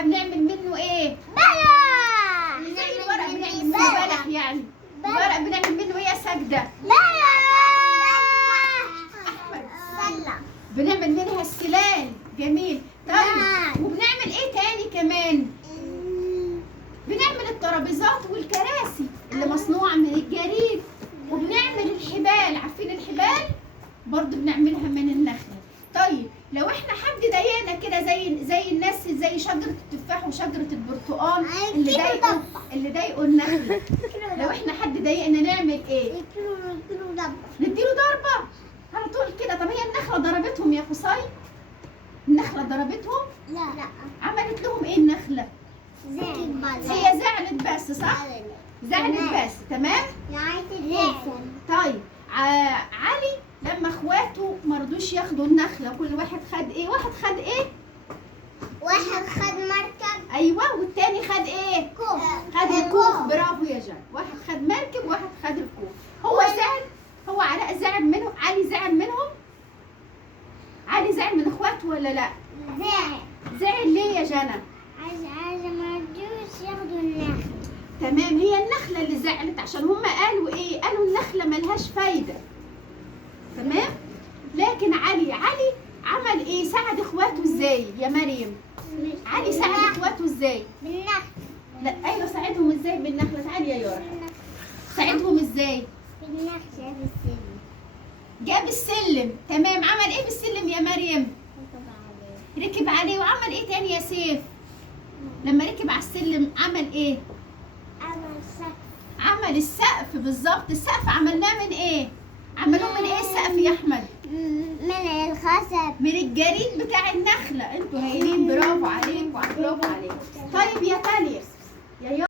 بلحها بنعمل منه ايه؟ بلح. زي الورق بنعمل منه بلح يعني. الورق بنعمل منه ايه يا ساجدة؟ بلح. بنعمل منها السلال. جميل. طيب وبنعمل ايه تاني كمان؟ بنعمل الترابيزات والكراسي اللي مصنوعة من الجريد. وبنعمل الحبال، عارفين الحبال؟ برضو بنعملها من النخلة. طيب لو احنا حد ضايقنا كده زي الناس، زي شجرة التفاح وشجرة البرتقال اللي ضايقوا النخلة، لو احنا حد ضايقنا نعمل ايه؟ نديله ضربة على طول كده. طب هي النخلة ضربتهم يا قصي؟ النخلة ضربتهم؟ لا. عملت لهم ايه النخلة؟ هي زعلت بس، صح؟ زعلت بس. تمام؟ طيب علي لما اخواته ما رضوش ياخدوا النخله، كل واحد خد ايه؟ واحد خد ايه؟ واحد خد مركب. ايوه، والتاني خد ايه؟ كوخ. خد الكوخ. برافو يا جان. واحد خد مركب وواحد خد الكوخ. هو زعل، هو علاء زعل منهم، علي زعل منهم. علي زعل من اخواته ولا لا؟ زعل ليه يا جنى؟ عايزة ما رضوش ياخدوا النخل. تمام، هي النخله اللي زعلت عشان هم قالوا ايه؟ قالوا النخله ملهاش فايده. تمام؟ لكن علي عمل ايه؟ ساعد اخواته ازاي يا مريم؟ علي ساعد اخواته ازاي؟ بالنخل. لا ايوه، ساعدهم ازاي بالنخله؟ تعالي يا يارا. ساعدهم ازاي؟ بالنخل بالسلم. جاب السلم. تمام. عمل ايه بالسلم يا مريم؟ ركب عليه. وعمل ايه تاني يا سيف؟ لما ركب على السلم عمل ايه؟ عمل السقف. بالظبط. السقف عملناه من ايه؟ عملوه من ايه السقف يا احمد؟ من الخشب. من الجريد بتاع النخله. انتوا هايلين، برافو عليكم، برافو عليكم. طيب يا تانية، يا